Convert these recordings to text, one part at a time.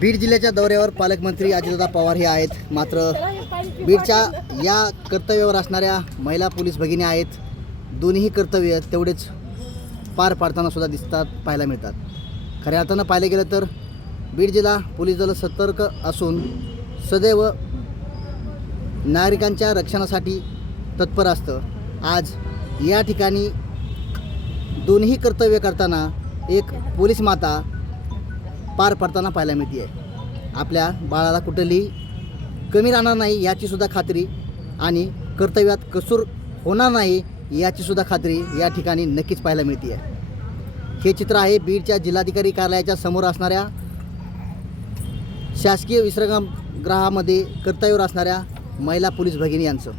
बीड जिल्ह्याच्या दौऱ्यावर पालकमंत्री अजितदादा पवार हे आहेत. मात्र बीडच्या या कर्तव्यावर असणाऱ्या महिला पोलीस भगिनी आहेत. दोन्ही कर्तव्य तेवढेच पार पाडताना सुद्धा दिसतात पाहायला मिळतात. खऱ्या अर्थानं पाहिलं गेलं तर बीड जिल्हा पोलीस दल सतर्क असून सदैव नागरिकांच्या रक्षणासाठी तत्पर असतं. आज या ठिकाणी दोन्ही कर्तव्य करताना एक पोलीस माता पार पडताना पाहायला मिळते आहे आपल्या बाळाला कुठलीही कमी राहणार नाही याचीसुद्धा खात्री आणि कर्तव्यात कसूर होणार नाही याचीसुद्धा खात्री या ठिकाणी नक्कीच पाहायला मिळते आहे हे चित्र आहे बीडच्या जिल्हाधिकारी कार्यालयाच्या समोर असणाऱ्या शासकीय विश्रामगृहामध्ये कर्तव्यावर असणाऱ्या महिला पोलीस भगिनी यांचं.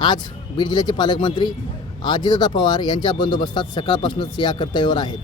आज बीड जिल्ह्याचे पालकमंत्री अजितदा पवार यांच्या बंदोबस्तात सकाळपासूनच या कर्तव्यावर आहेत.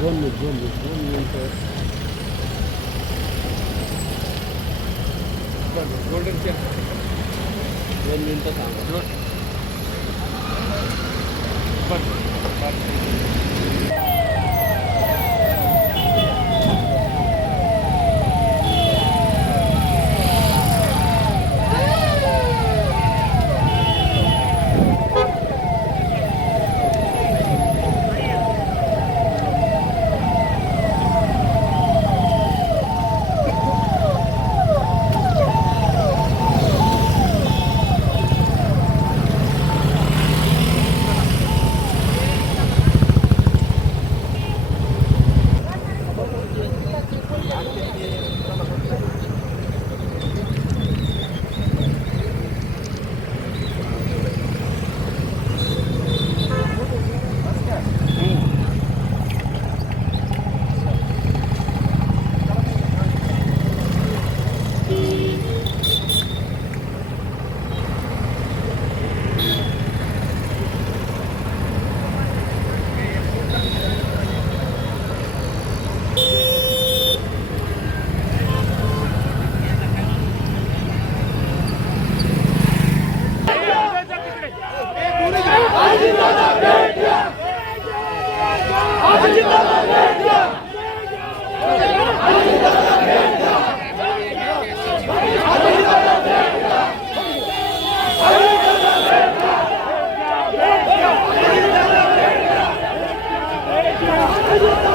म्हणजे काय Let's go.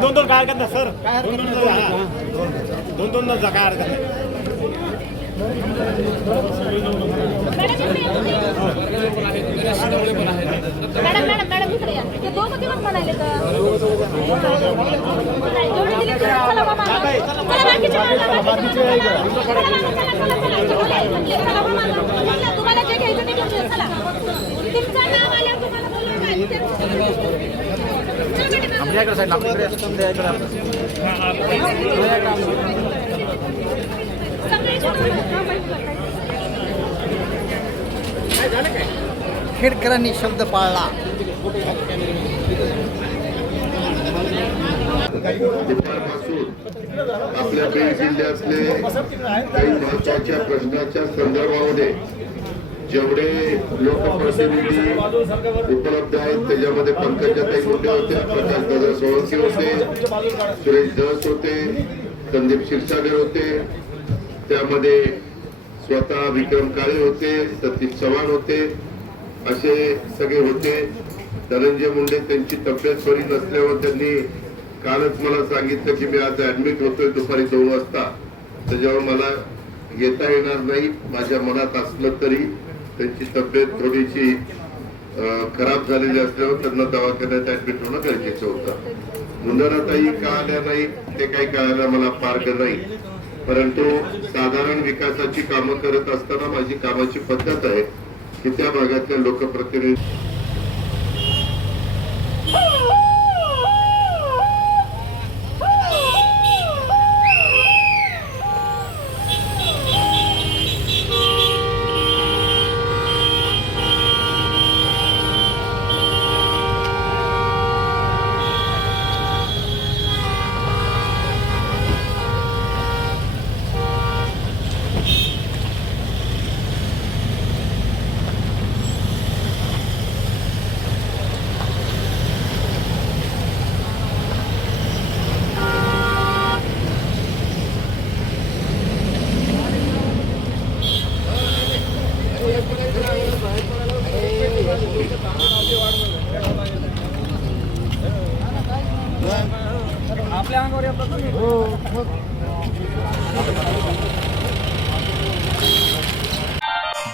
दोन दोन काय हरकत नाही सर दोन दोन हा. दोन दोन जा काय हरकत मॅडम मॅडम मॅडम इकडे या ते दोघं दिवस म्हणाले तर जेवढे दिले तेवढे चला बाबा. चला बाकीचे मागा, बाकीचे मागा. चला, चला, चला, चला, चला. जेवढे म्हणले, चला खेडकरांनी शब्द पाळला. आपल्या बीड जिल्ह्यातले काही महत्त्वाच्या प्रश्नाच्या संदर्भामध्ये जेवढे लोकप्रतिनिधी उपलब्ध आहेत त्याच्यामध्ये पंकजाताई मुंडे होत्या प्रकाश दादा सोळंकी होते सुरेश धस होते संदीप क्षीरसागर होते त्यामध्ये स्वतः विक्रम काळे होते सतीश चव्हाण होते असे सगळे होते. धनंजय मुंडे त्यांची तब्येत बरी नसल्यावर त्यांनी कालच मला सांगितलं की मी आज ऍडमिट होतोय दुपारी दोन वाजता. त्याच्यावर मला येता येणार नाही माझ्या मनात असलं तरी. त्यांची तब्येत थोडीशी खराब झालेली असल्यावर त्यांना दवाखान्यात ऍडमिट होणं गरजेचं होतं. मुंदराताई का आल्या नाही ते काही कळायला मला मार्ग नाही. परंतु साधारण विकासाची कामं करत असताना माझी कामाची पद्धत आहे की त्या भागातल्या लोकप्रतिनिधी